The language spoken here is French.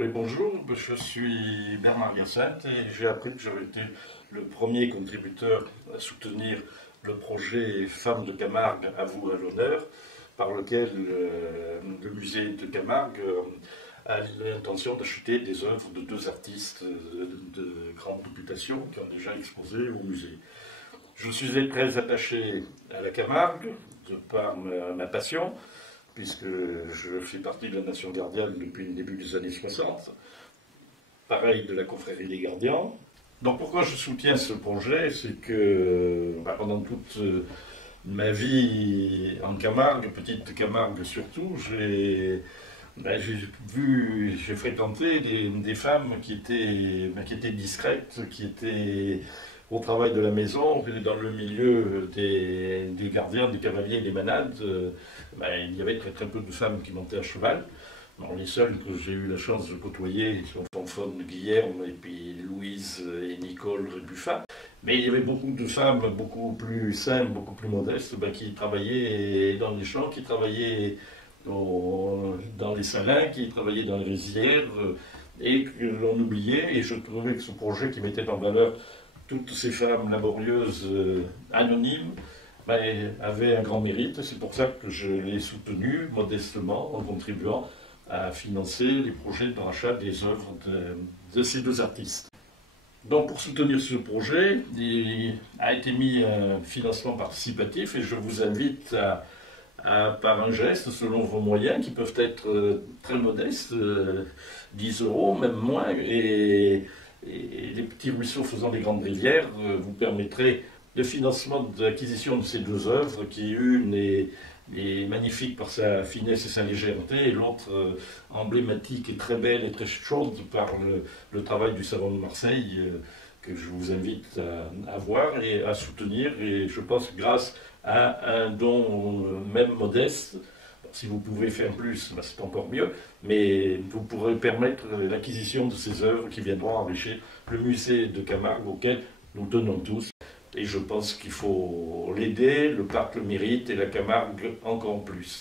Oui, bonjour, je suis Bernard Hyacinthe et j'ai appris que j'avais été le premier contributeur à soutenir le projet Femmes de Camargue à vous à l'honneur, par lequel le musée de Camargue a l'intention d'acheter des œuvres de deux artistes de grande réputation qui ont déjà exposé au musée. Je suis très attaché à la Camargue, de par ma passion, puisque je fais partie de la Nation gardienne depuis le début des années 60, pareil de la confrérie des gardiens. Donc pourquoi je soutiens ce projet, c'est que pendant toute ma vie en Camargue, petite Camargue surtout, j'ai fréquenté des femmes qui étaient discrètes, qui étaient au travail de la maison, dans le milieu des gardiens, des cavaliers et des manades. Il y avait très très peu de femmes qui montaient à cheval. Bon, les seules que j'ai eu la chance de côtoyer sont Fanfone Guillerme et puis Louise et Nicole Rébuffat. Mais il y avait beaucoup de femmes beaucoup plus simples, beaucoup plus modestes, qui travaillaient dans les champs, qui travaillaient dans les salins, qui travaillaient dans les rizières, et que l'on oubliait. Et je trouvais que ce projet qui mettait en valeur toutes ces femmes laborieuses anonymes avait un grand mérite. C'est pour ça que je l'ai soutenu modestement en contribuant à financer les projets de rachat des œuvres de ces deux artistes. Donc pour soutenir ce projet, il a été mis un financement participatif et je vous invite par un geste, selon vos moyens, qui peuvent être très modestes, 10 euros, même moins, et les petits ruisseaux faisant des grandes rivières vous permettraient le financement de l'acquisition de ces deux œuvres, qui une est magnifique par sa finesse et sa légèreté, et l'autre emblématique et très belle et très chaude par le travail du Salon de Marseille, que je vous invite à voir et à soutenir. Et je pense que grâce à un don même modeste, si vous pouvez faire plus, c'est encore mieux, mais vous pourrez permettre l'acquisition de ces œuvres qui viendront enrichir le musée de Camargue auquel nous tenons tous. Et je pense qu'il faut l'aider, le parc le mérite et la Camargue encore plus.